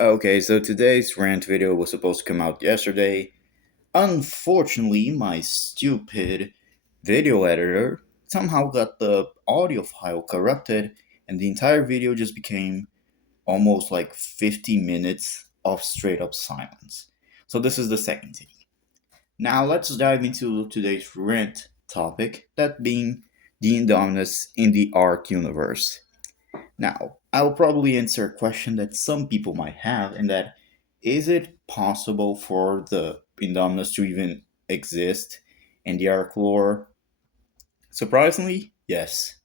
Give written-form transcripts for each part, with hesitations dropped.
Okay, so today's rant video was supposed to come out yesterday. Unfortunately, my stupid video editor somehow got the audio file corrupted, and the entire video just became almost like 50 minutes of straight up silence. So, this is the second take. Now, let's dive into today's rant topic, that being the Indominus in the ARK universe. Now, I will probably answer a question that some people might have, and that is it possible for the Indominus to even exist in the Ark lore? Surprisingly, yes,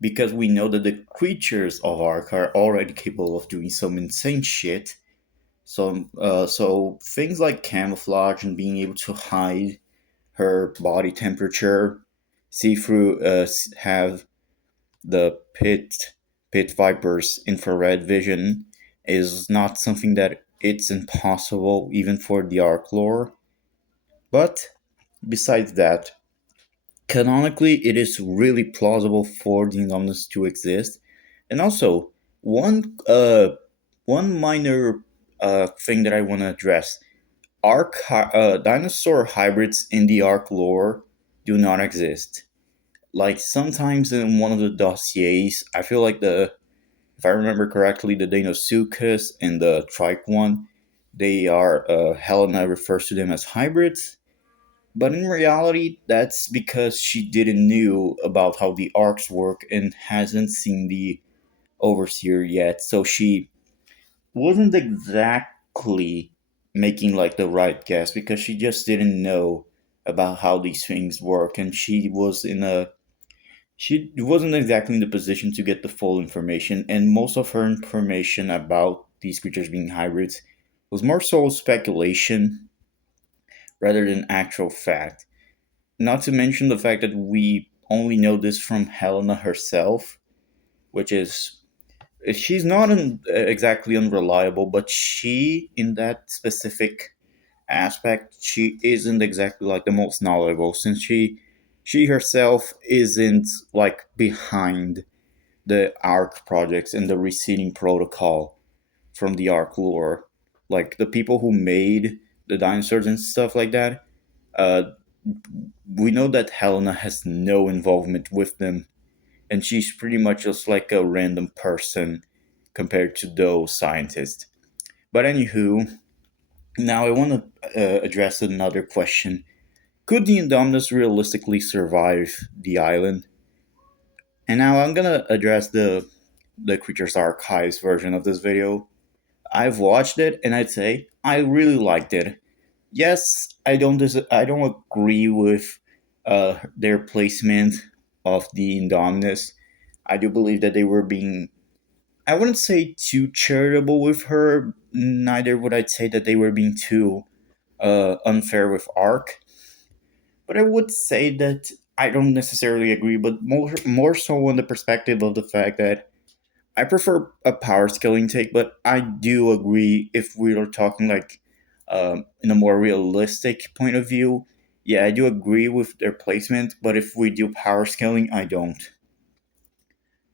because we know that the creatures of Ark are already capable of doing some insane shit. So things like camouflage and being able to hide her body temperature, see through, have the pit viper's infrared vision is not something that it's impossible even for the arc lore. But besides that, canonically it is really plausible for the Indominus to exist. And also, one minor thing that I want to address: dinosaur hybrids in the arc lore do not exist. Like sometimes in one of the dossiers, I feel like the if I remember correctly, the Deinosuchus and the Trike one, they are, Helena refers to them as hybrids. But in reality, that's because she didn't knew about how the arcs work and hasn't seen the Overseer yet. So she wasn't exactly making like the right guess because she just didn't know about how these things work, and she wasn't exactly in the position to get the full information, and most of her information about these creatures being hybrids was more so speculation rather than actual fact. Not to mention the fact that we only know this from Helena herself, which is she's not exactly unreliable, but she, in that specific aspect, she isn't exactly like the most knowledgeable since she herself isn't like behind the ARK projects and the reseeding protocol from the ARK lore. Like the people who made the dinosaurs and stuff like that, uh, we know that Helena has no involvement with them, and she's pretty much just like a random person compared to those scientists. But anywho, now I want to address another question. Could the Indominus realistically survive the island? And now I'm gonna address the Creatures Archives version of this video. I've watched it and I'd say I really liked it. Yes, I don't agree with their placement of the Indominus. I do believe that they were being, I wouldn't say too charitable with her. Neither would I say that they were being too unfair with Ark. But I would say that I don't necessarily agree, but more so on the perspective of the fact that I prefer a power scaling take, but I do agree if we are talking like in a more realistic point of view. Yeah, I do agree with their placement, but if we do power scaling, I don't.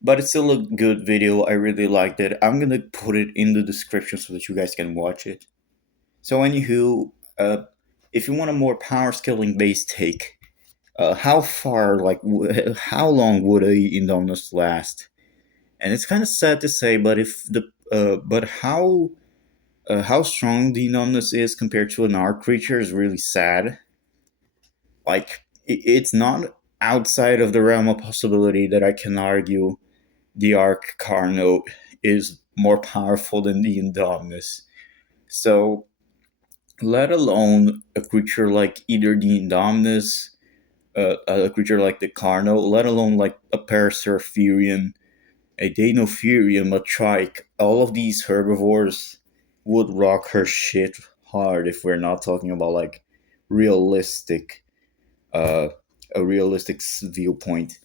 But it's still a good video. I really liked it. I'm gonna put it in the description so that you guys can watch it. So, anywho, if you want a more power scaling based take, how far, like, how long would a Indominus last? And it's kind of sad to say, but but how strong the numbness is compared to an arc creature is really sad. Like it's not outside of the realm of possibility that I can argue the arc Carno is more powerful than the Indominus. So let alone a creature like either the Indominus, a creature like the Carno, let alone like a Parasurferian, a Deinonychus, a Trike, all of these herbivores would rock her shit hard if we're not talking about like realistic, uh, a realistic viewpoint.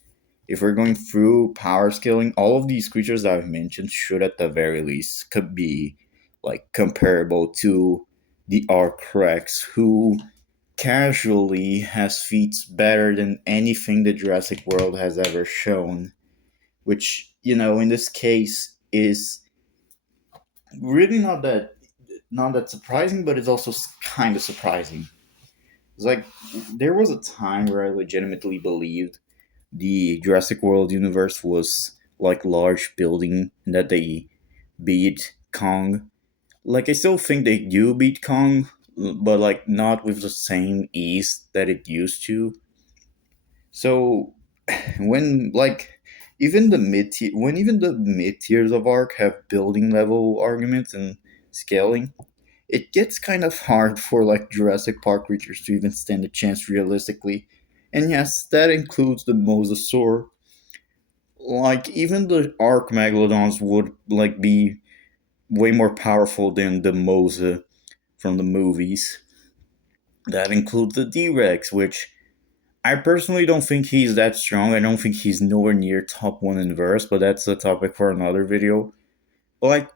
If we're going through power scaling, all of these creatures that I've mentioned should at the very least could be like comparable to the Arcrex, who casually has feats better than anything the Jurassic World has ever shown, which, in this case is really not that surprising, but it's also kind of surprising. It's like there was a time where I legitimately believed the Jurassic World universe was like large building and that they beat Kong. Like I still think they do beat Kong, but like not with the same ease that it used to. So when like even the mid tiers of Ark have building level arguments and scaling, it gets kind of hard for like Jurassic Park creatures to even stand a chance realistically. And yes, that includes the Mosasaur. Like even the Ark Megalodons would like be way more powerful than the Mosa from the movies. That includes the D-Rex, which I personally don't think he's that strong. I don't think he's nowhere near top one in verse, but that's a topic for another video. But like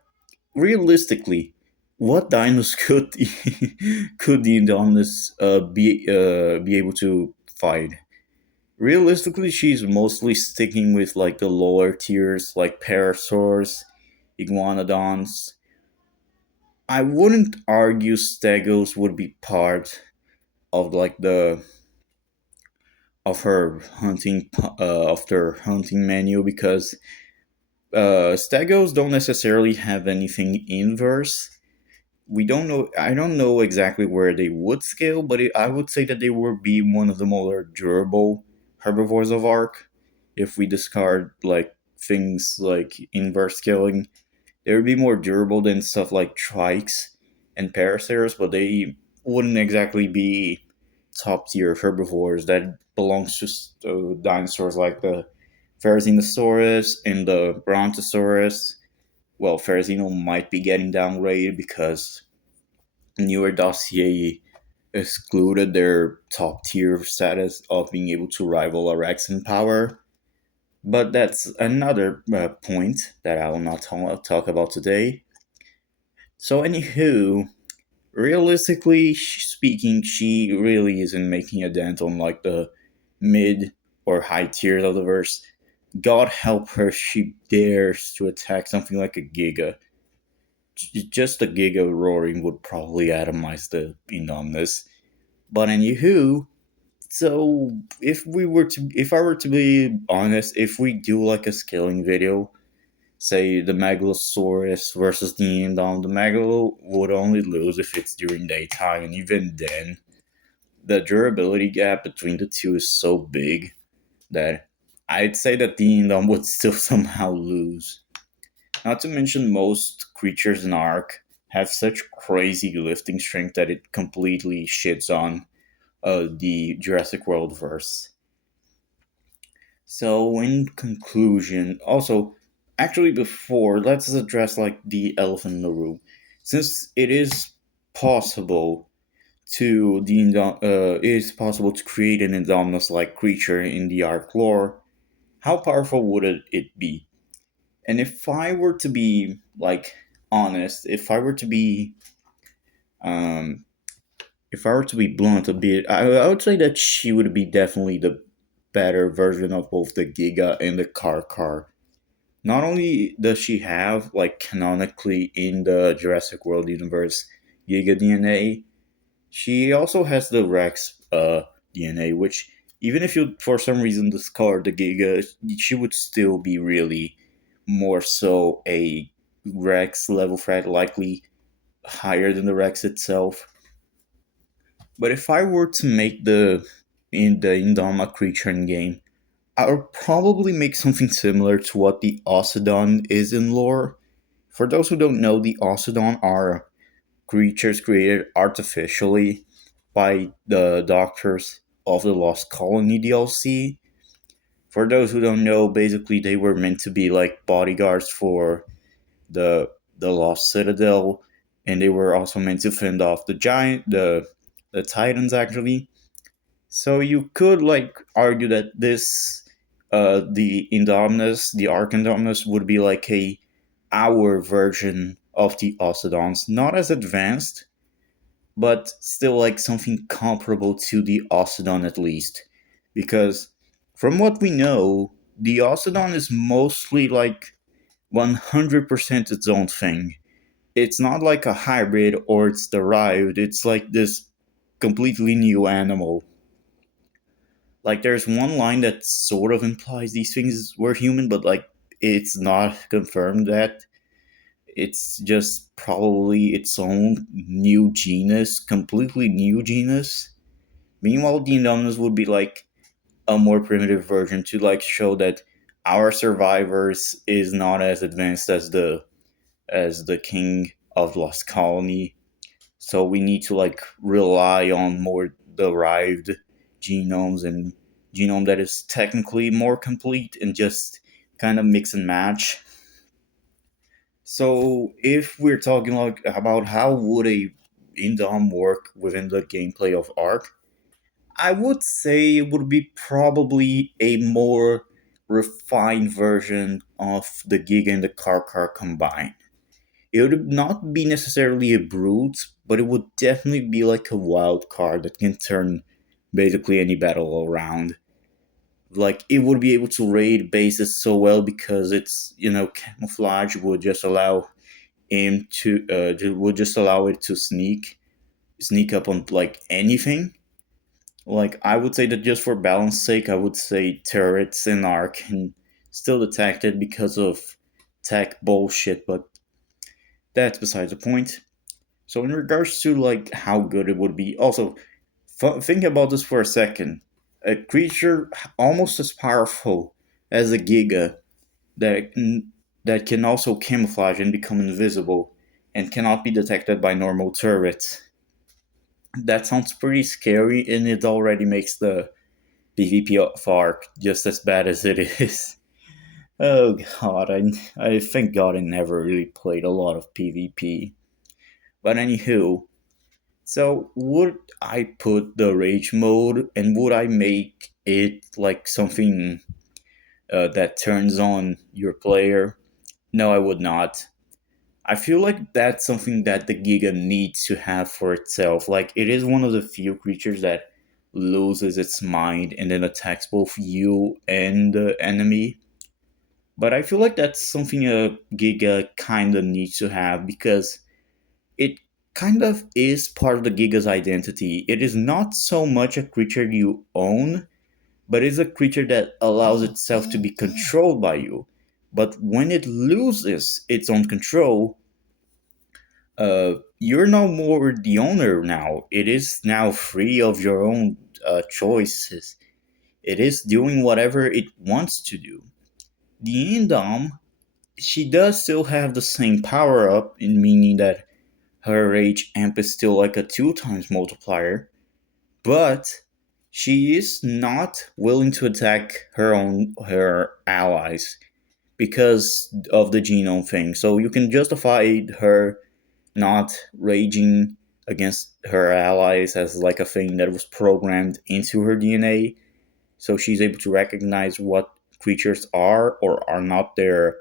realistically, what dinos could could the Indominus be able to fight? Realistically, she's mostly sticking with like the lower tiers, like parasaurs, iguanodons. I wouldn't argue Stegos would be part of like the of her of their hunting menu because Stegos don't necessarily have anything inverse. We don't know. I don't know exactly where they would scale, but I would say that they would be one of the more durable herbivores of Ark. If we discard like things like inverse scaling, they would be more durable than stuff like trikes and parasaurs, but they wouldn't exactly be top tier herbivores that belongs to dinosaurs like the Pherosaurus and the Brontosaurus. Well, Pherozino might be getting downgraded because newer dossier excluded their top tier status of being able to rival a Rex in power. But that's another point that I will not talk about today. So, anywho, realistically speaking, she really isn't making a dent on like the mid or high tiers of the verse. God help her, she dares to attack something like a Giga. Just a Giga roaring would probably atomize the Indominus. But anywho, so if I were to be honest, if we do like a scaling video, say the Megalosaurus versus the Indom, the Megalo would only lose if it's during daytime, and even then, the durability gap between the two is so big that I'd say that the Indom would still somehow lose. Not to mention, most creatures in Ark have such crazy lifting strength that it completely shits on the Jurassic World verse. So, in conclusion, also, actually, before, let's address like the elephant in the room. Since it is possible it is possible to create an Indominus like creature in the Ark lore, how powerful would it be? And if I were to be like honest, um, if I were to be blunt a bit, I would say that she would be definitely the better version of both the Giga and the Car. Not only does she have like canonically in the Jurassic World universe Giga DNA, she also has the Rex DNA, which even if you for some reason discard the Giga, she would still be really more so a Rex level threat, likely higher than the Rex itself. But if I were to make the Indom a creature in game, I would probably make something similar to what the Ocidon is in lore. For those who don't know, the Ocidon are creatures created artificially by the Doctors of the Lost Colony DLC. For those who don't know, basically they were meant to be like bodyguards for the Lost Citadel, and they were also meant to fend off the Titans actually. So you could like argue that the Indominus, the Ark Indominus, would be like a our version of the Ocedons, not as advanced, but still like something comparable to the Ocedon at least, because from what we know, the Ocedon is mostly like 100% its own thing. it's not like a hybrid or it's derived. It's like this completely new animal. Like there's one line that sort of implies these things were human, but like it's not confirmed that. It's just probably its own new genus, completely new genus. Meanwhile, the Indominus would be like a more primitive version to like show that our survivors is not as advanced as the king of Lost Colony. So we need to like rely on more derived genomes and genome that is technically more complete and just kind of mix and match. So if we're talking like about how would a Indom work within the gameplay of Ark, I would say it would be probably a more refined version of the Giga and the Karkar combined. It would not be necessarily a brute, but it would definitely be like a wild card that can turn basically any battle around. Like it would be able to raid bases so well because its camouflage would just allow him to would just allow it to sneak up on like anything. Like I would say that just for balance sake, I would say turrets and arc can still detect it because of tech bullshit, but that's besides the point. So in regards to like how good it would be, also think about this for a second. A creature almost as powerful as a Giga that that can also camouflage and become invisible and cannot be detected by normal turrets. That sounds pretty scary, and it already makes the PvP of Ark just as bad as it is. Oh god, I thank God I never really played a lot of PvP. But anywho, so would I put the rage mode and would I make it like something that turns on your player? No, I would not. I feel like that's something that the Giga needs to have for itself. Like it is one of the few creatures that loses its mind and then attacks both you and the enemy. But I feel like that's something a Giga kind of needs to have because it kind of is part of the Giga's identity. It is not so much a creature you own, but is a creature that allows itself to be controlled by you. But when it loses its own control, you're no more the owner now. It is now free of your own choices. It is doing whatever it wants to do. The Indom, she does still have the same power up, in meaning that her rage amp is still like a two times multiplier, but she is not willing to attack her allies because of the genome thing. So you can justify her not raging against her allies as like a thing that was programmed into her DNA. So she's able to recognize what creatures are or are not their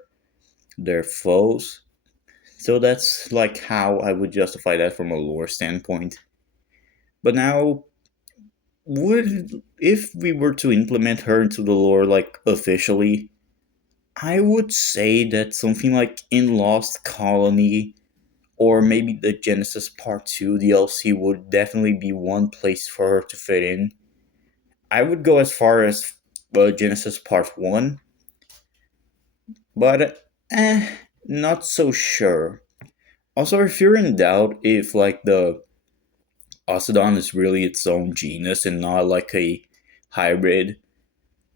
foes. So that's like how I would justify that from a lore standpoint. But now, would if we were to implement her into the lore like officially, I would say that something like in Lost Colony or maybe the Genesis Part 2 DLC would definitely be one place for her to fit in. I would go as far as Genesis Part 1, but not so sure. Also, if you're in doubt if like the Ocedon is really its own genus and not like a hybrid,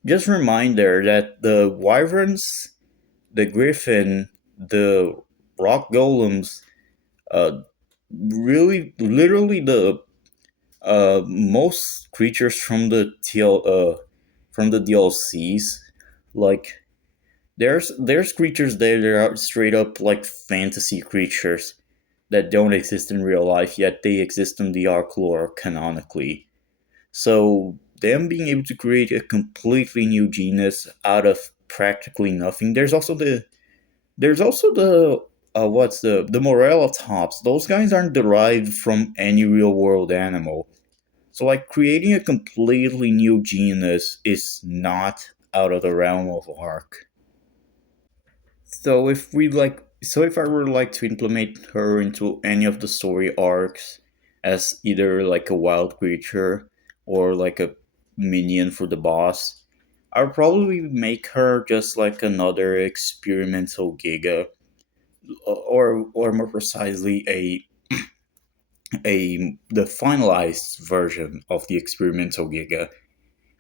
just reminder that the wyverns, the griffin, the rock golems, uh, really, literally the most creatures from the DLCs, like there's creatures there that are straight up like fantasy creatures that don't exist in real life, yet they exist in the Ark lore canonically. So them being able to create a completely new genus out of practically nothing. There's also the what's the Morella tops. Those guys aren't derived from any real world animal. So like creating a completely new genus is not out of the realm of Ark. So if we like So if I were like to implement her into any of the story arcs as either like a wild creature or like a minion for the boss, I would probably make her just like another experimental Giga, or more precisely a the finalized version of the experimental Giga.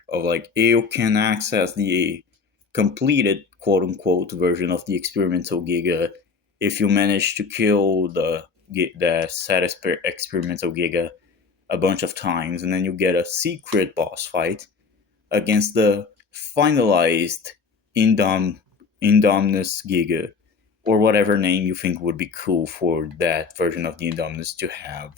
Of like you can access the completed quote unquote version of the experimental Giga if you manage to kill the set experimental Giga a bunch of times, and then you get a secret boss fight against the finalized Indominus Giga, or whatever name you think would be cool for that version of the Indominus to have.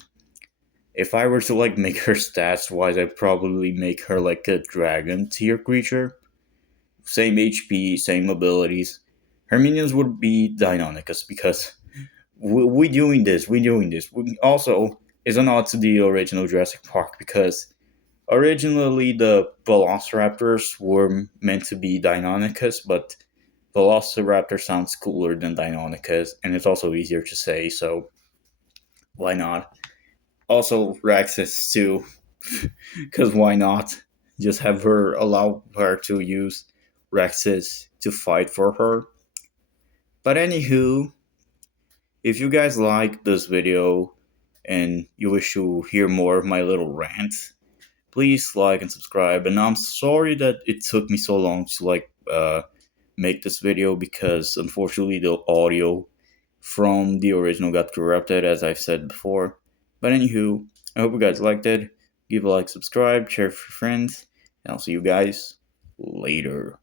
If I were to like make her stats wise, I'd probably make her like a dragon tier creature. Same HP, same abilities. Her minions would be Deinonychus because we doing this, we doing this. We also is a nod to the original Jurassic Park because originally the Velociraptors were meant to be Deinonychus, but Velociraptor sounds cooler than Deinonychus, and it's also easier to say, so why not? Also, Raxus too, because why not? Just have her allow her to use Rexus to fight for her. But anywho, if you guys like this video and you wish to hear more of my little rant, please like and subscribe. And I'm sorry that it took me so long to make this video because unfortunately the audio from the original got corrupted, as I've said before. But anywho, I hope you guys liked it. Give a like, subscribe, share with your friends, and I'll see you guys later.